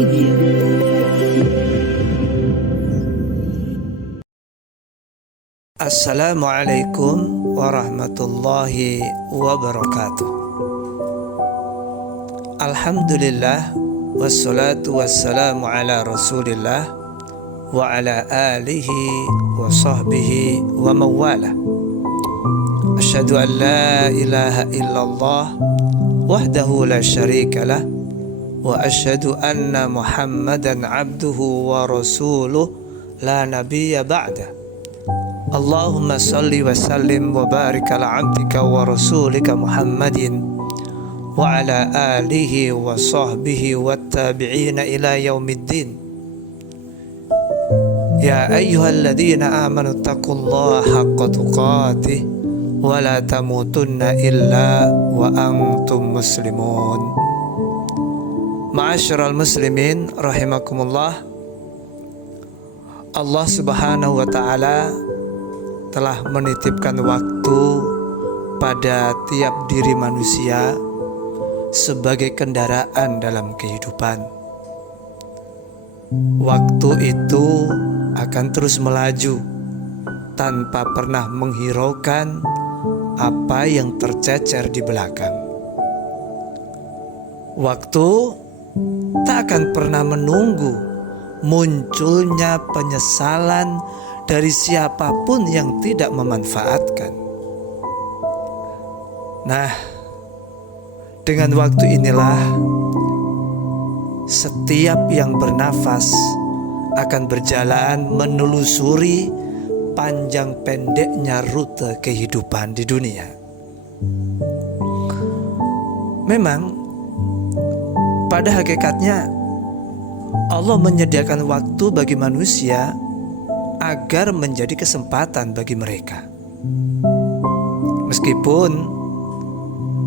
Media. Assalamualaikum warahmatullahi wabarakatuh. Alhamdulillah, wassalatu wassalamu ala rasulillah wa ala alihi wa sahbihi wa mawala. Asyhadu an la ilaha illallah wahdahu la syarika lah wa asyhadu anna muhammadan abduhu wa rasuluh la nabiyya ba'dah. Allahumma salli wa sallim wa barik ala abdika wa rasulika Muhammadin wa ala alihi wa sahbihi wa tabi'ina ila yaumiddin. Ya ayyuhalladzina amanu taqullaha haqqa tuqatih wa la tamutunna illa wa antum muslimun. Ma'asyiral muslimin rahimakumullah. Allah Subhanahu wa taala telah menitipkan waktu pada tiap diri manusia sebagai kendaraan dalam kehidupan. Waktu itu akan terus melaju tanpa pernah menghiraukan apa yang tercecer di belakang. Waktu tak akan pernah menunggu munculnya penyesalan dari siapapun yang tidak memanfaatkan. Nah, dengan waktu inilah setiap yang bernafas akan berjalan menelusuri panjang pendeknya rute kehidupan di dunia. Memang pada hakikatnya Allah menyediakan waktu bagi manusia agar menjadi kesempatan bagi mereka. Meskipun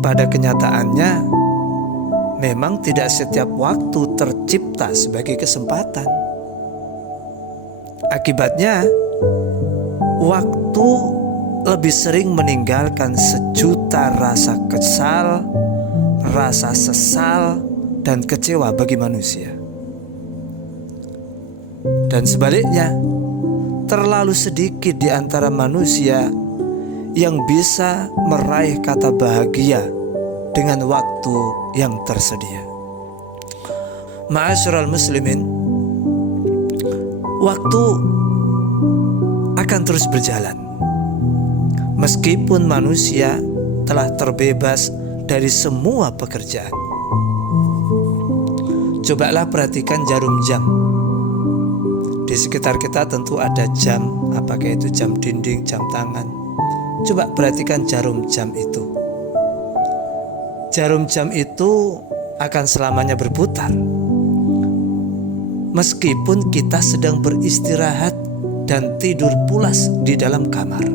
pada kenyataannya memang tidak setiap waktu tercipta sebagai kesempatan. Akibatnya waktu lebih sering meninggalkan sejuta rasa kesal, rasa sesal, dan kecewa bagi manusia. Dan sebaliknya, terlalu sedikit di antara manusia yang bisa meraih kata bahagia dengan waktu yang tersedia. Ma'asyiral muslimin, waktu akan terus berjalan meskipun manusia telah terbebas dari semua pekerjaan. Cobalah perhatikan jarum jam. Di sekitar kita tentu ada jam, apakah itu jam dinding, jam tangan. Coba perhatikan jarum jam itu. Jarum jam itu akan selamanya berputar meskipun kita sedang beristirahat dan tidur pulas di dalam kamar.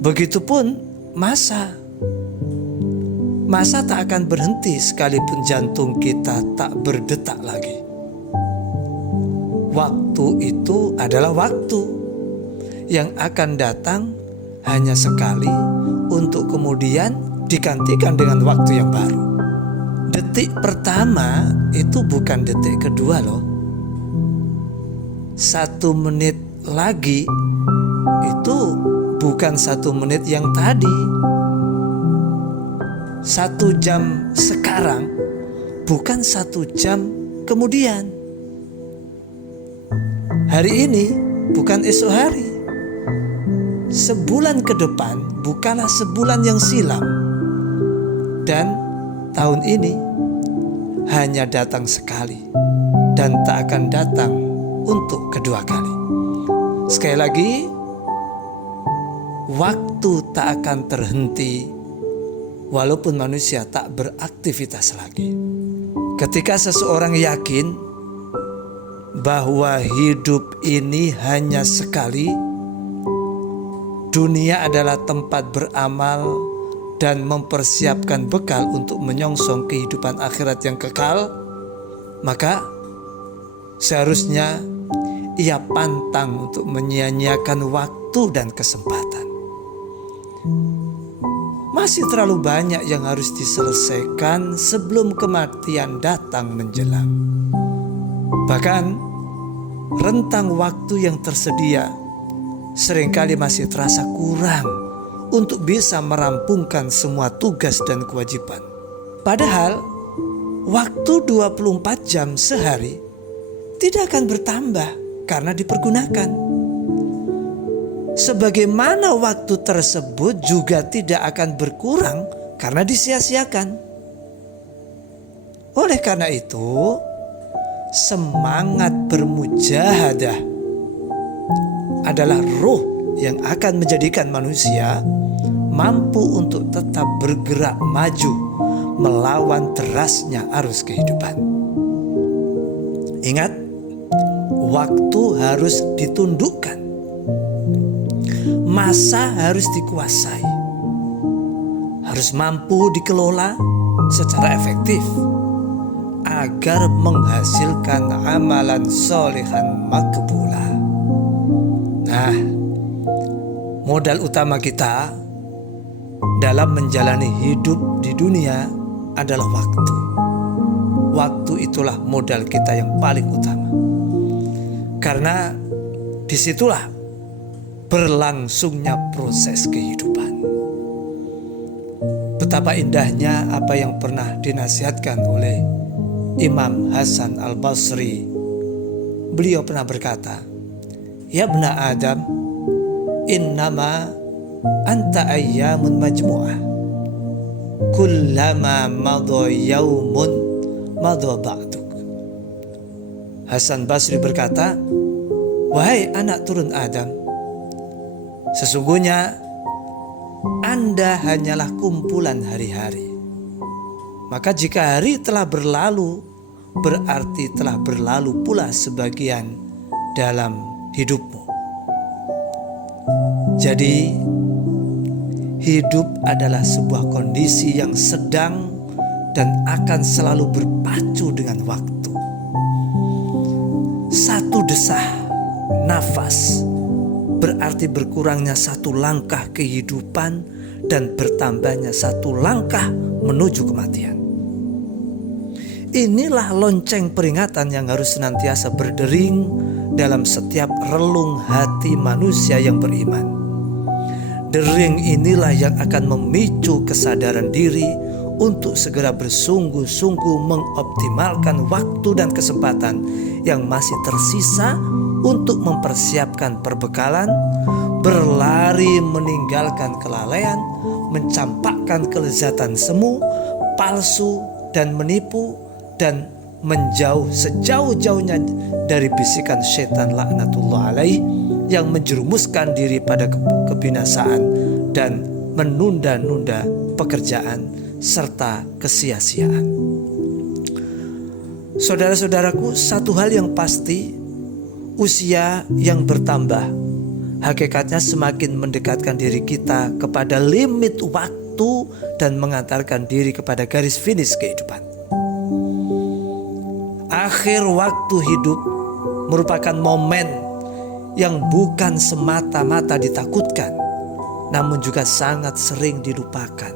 Begitupun masa tak akan berhenti sekalipun jantung kita tak berdetak lagi. Waktu itu adalah waktu yang akan datang hanya sekali untuk kemudian digantikan dengan waktu yang baru. Detik pertama itu bukan detik kedua loh. 1 menit lagi itu bukan 1 menit yang tadi. 1 jam sekarang bukan 1 jam kemudian. Hari ini bukan esok hari. Sebulan ke depan bukanlah sebulan yang silam. Dan tahun ini hanya datang sekali dan tak akan datang untuk kedua kali. Sekali lagi, waktu tak akan terhenti walaupun manusia tak beraktivitas lagi. Ketika seseorang yakin bahwa hidup ini hanya sekali, dunia adalah tempat beramal dan mempersiapkan bekal untuk menyongsong kehidupan akhirat yang kekal, maka seharusnya ia pantang untuk menyia-nyiakan waktu dan kesempatan. masih terlalu banyak yang harus diselesaikan sebelum kematian datang menjelang. Bahkan rentang waktu yang tersedia seringkali masih terasa kurang untuk bisa merampungkan semua tugas dan kewajiban. Padahal waktu 24 jam sehari tidak akan bertambah karena dipergunakan. Sebagaimana waktu tersebut juga tidak akan berkurang karena disia-siakan. Oleh karena itu, semangat bermujahadah adalah ruh yang akan menjadikan manusia mampu untuk tetap bergerak maju melawan derasnya arus kehidupan. Ingat, waktu harus ditundukkan, masa harus dikuasai, harus mampu dikelola secara efektif agar menghasilkan amalan sholihan makbulah. Nah, modal utama kita dalam menjalani hidup di dunia adalah waktu. Waktu itulah modal kita yang paling utama. Karena disitulah berlangsungnya proses kehidupan. Betapa indahnya apa yang pernah dinasihatkan oleh Imam Hasan Al-Basri. Beliau pernah berkata, "Ya bna Adam, innama anta ayyamun majmu'ah. Kullama madha yaumun madha ba'duk." Hasan Basri berkata, "Wahai anak turun Adam, sesungguhnya Anda hanyalah kumpulan hari-hari. Maka jika hari telah berlalu, berarti telah berlalu pula sebagian dalam hidupmu." Jadi, hidup adalah sebuah kondisi yang sedang dan akan selalu berpacu dengan waktu. Satu desah nafas berarti berkurangnya satu langkah kehidupan dan bertambahnya satu langkah menuju kematian. Inilah lonceng peringatan yang harus senantiasa berdering dalam setiap relung hati manusia yang beriman. Dering inilah yang akan memicu kesadaran diri untuk segera bersungguh-sungguh mengoptimalkan waktu dan kesempatan yang masih tersisa untuk mempersiapkan perbekalan, berlari meninggalkan kelalaian, mencampakkan kelezatan semu, palsu dan menipu, dan menjauh sejauh-jauhnya dari bisikan setan laknatullah alaih yang menjerumuskan diri pada kebinasaan dan menunda-nunda pekerjaan serta kesia-siaan. Saudara-saudaraku, satu hal yang pasti, usia yang bertambah hakikatnya semakin mendekatkan diri kita kepada limit waktu dan mengantarkan diri kepada garis finish kehidupan. Akhir waktu hidup merupakan momen yang bukan semata-mata ditakutkan, namun juga sangat sering dilupakan.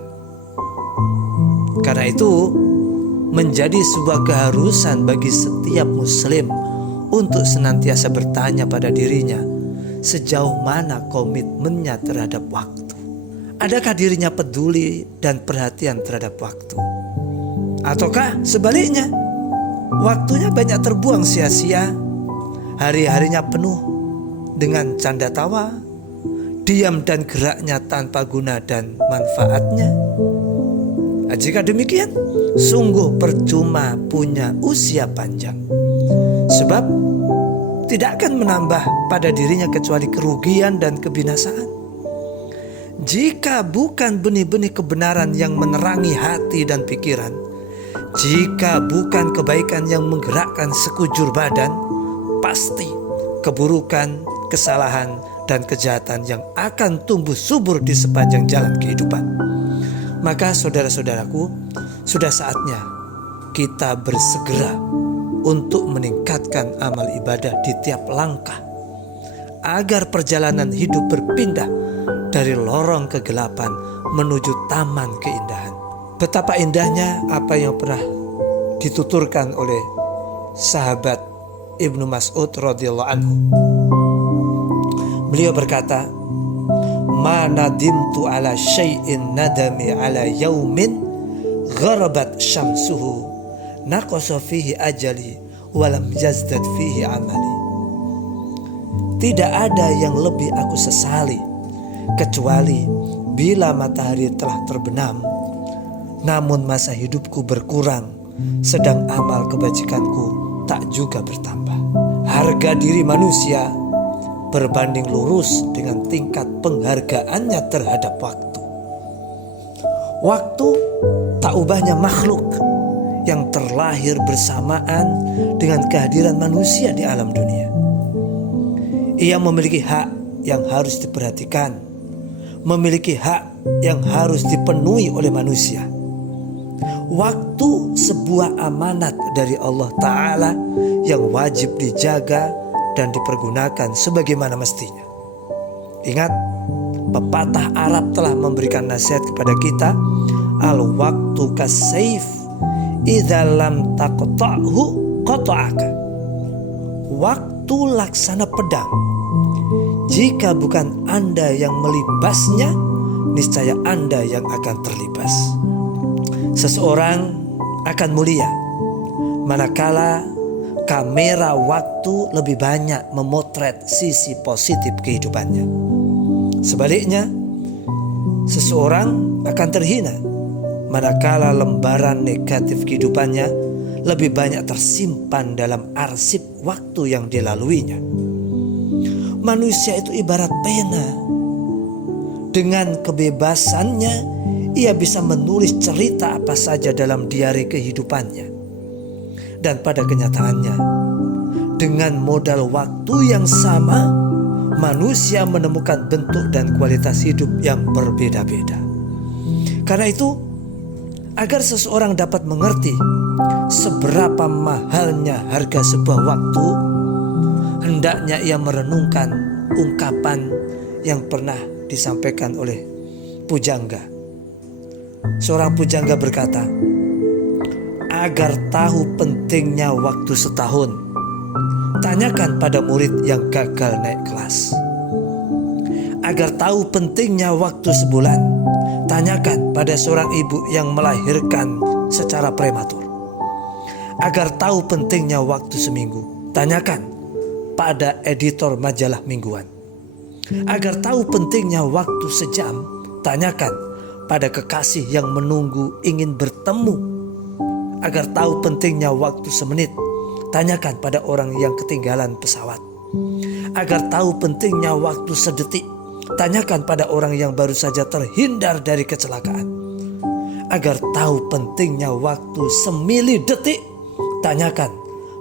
Karena itu, menjadi sebuah keharusan bagi setiap muslim untuk senantiasa bertanya pada dirinya, sejauh mana komitmennya terhadap waktu. Adakah dirinya peduli dan perhatian terhadap waktu? Ataukah sebaliknya, waktunya banyak terbuang sia-sia, hari-harinya penuh dengan canda tawa, diam dan geraknya tanpa guna dan manfaatnya? Jika demikian, sungguh percuma punya usia panjang. Sebab tidak akan menambah pada dirinya kecuali kerugian dan kebinasaan. Jika bukan benih-benih kebenaran yang menerangi hati dan pikiran, jika bukan kebaikan yang menggerakkan sekujur badan, pasti keburukan, kesalahan, dan kejahatan yang akan tumbuh subur di sepanjang jalan kehidupan. Maka saudara-saudaraku, sudah saatnya kita bersegera untuk meningkatkan amal ibadah di tiap langkah, agar perjalanan hidup berpindah dari lorong kegelapan menuju taman keindahan. Betapa indahnya apa yang pernah dituturkan oleh sahabat Ibnu Mas'ud radhiyallahu anhu. Beliau berkata, "Ma nadimtu ala syai'in nadami ala yaumin gharabat syamsuhu naqasa fihi ajali walam yazdad fihi amali." Tidak ada yang lebih aku sesali kecuali bila matahari telah terbenam, namun masa hidupku berkurang, sedang amal kebajikanku tak juga bertambah. Harga diri manusia berbanding lurus dengan tingkat penghargaannya terhadap waktu. Waktu tak ubahnya makhluk yang terlahir bersamaan dengan kehadiran manusia di alam dunia. Ia memiliki hak yang harus diperhatikan, memiliki hak yang harus dipenuhi oleh manusia. Waktu sebuah amanat dari Allah Ta'ala yang wajib dijaga dan dipergunakan sebagaimana mestinya. Ingat, pepatah Arab telah memberikan nasihat kepada kita, al-waktu kasayf idza lam taqta'hu qata'aka. Waktu laksana pedang, jika bukan Anda yang melibasnya, niscaya Anda yang akan terlibas. Seseorang akan mulia manakala kamera waktu lebih banyak memotret sisi positif kehidupannya. Sebaliknya, seseorang akan terhina manakala lembaran negatif kehidupannya lebih banyak tersimpan dalam arsip waktu yang dilaluinya. Manusia itu ibarat pena. Dengan kebebasannya, ia bisa menulis cerita apa saja dalam diari kehidupannya. Dan pada kenyataannya, dengan modal waktu yang sama, manusia menemukan bentuk dan kualitas hidup yang berbeda-beda. Karena itu, agar seseorang dapat mengerti seberapa mahalnya harga sebuah waktu, hendaknya ia merenungkan ungkapan yang pernah disampaikan oleh pujangga. Seorang pujangga berkata, "Agar tahu pentingnya waktu setahun, tanyakan pada murid yang gagal naik kelas. Agar tahu pentingnya waktu sebulan, tanyakan pada seorang ibu yang melahirkan secara prematur. Agar tahu pentingnya waktu seminggu, tanyakan pada editor majalah mingguan. Agar tahu pentingnya waktu sejam, tanyakan pada kekasih yang menunggu ingin bertemu. Agar tahu pentingnya waktu semenit, tanyakan pada orang yang ketinggalan pesawat. Agar tahu pentingnya waktu sedetik, tanyakan pada orang yang baru saja terhindar dari kecelakaan. Agar tahu pentingnya waktu semili detik, tanyakan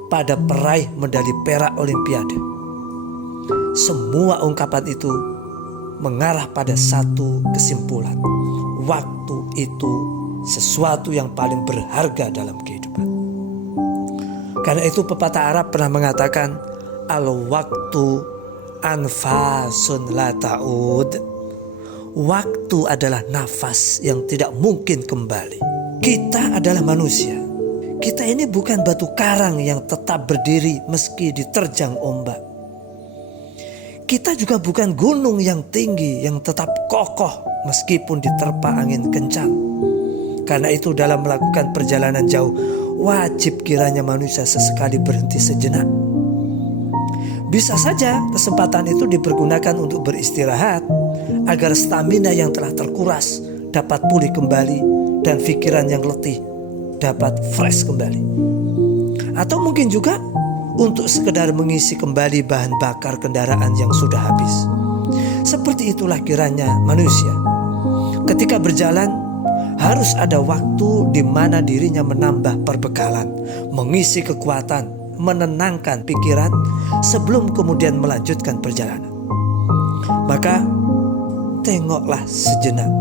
pada peraih medali perak Olimpiade." Semua ungkapan itu mengarah pada satu kesimpulan. Waktu itu sesuatu yang paling berharga dalam kehidupan. Karena itu pepatah Arab pernah mengatakan, "Al-waktu anfasun la ta'ud." Waktu adalah nafas yang tidak mungkin kembali. Kita adalah manusia. Kita ini bukan batu karang yang tetap berdiri meski diterjang ombak. Kita juga bukan gunung yang tinggi yang tetap kokoh meskipun diterpa angin kencang. Karena itu dalam melakukan perjalanan jauh, wajib kiranya manusia sesekali berhenti sejenak. Bisa saja kesempatan itu dipergunakan untuk beristirahat, agar stamina yang telah terkuras dapat pulih kembali dan pikiran yang letih dapat fresh kembali. Atau mungkin juga untuk sekedar mengisi kembali bahan bakar kendaraan yang sudah habis. Seperti itulah kiranya manusia. Ketika berjalan, harus ada waktu di mana dirinya menambah perbekalan, mengisi kekuatan, menenangkan pikiran sebelum kemudian melanjutkan perjalanan. Maka tengoklah sejenak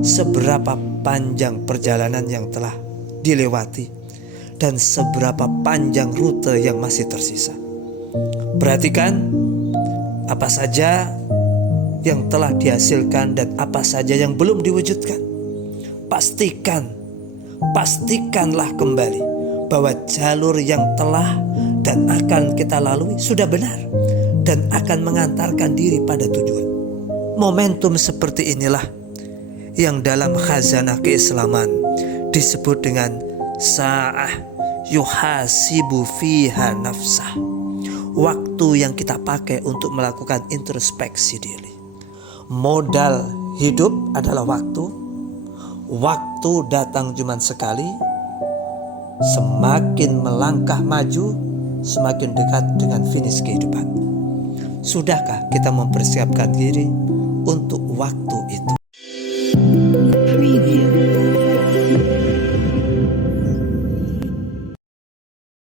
seberapa panjang perjalanan yang telah dilewati dan seberapa panjang rute yang masih tersisa. Perhatikan apa saja yang telah dihasilkan dan apa saja yang belum diwujudkan. Pastikanlah kembali bahwa jalur yang telah dan akan kita lalui sudah benar dan akan mengantarkan diri pada tujuan. Momentum seperti inilah yang dalam khazanah keislaman disebut dengan sa'ah yuhasibu fiha nafsah. Waktu yang kita pakai untuk melakukan introspeksi diri. Modal hidup adalah waktu. Waktu datang cuma sekali. Semakin melangkah maju, semakin dekat dengan finish kehidupan. Sudahkah kita mempersiapkan diri untuk waktu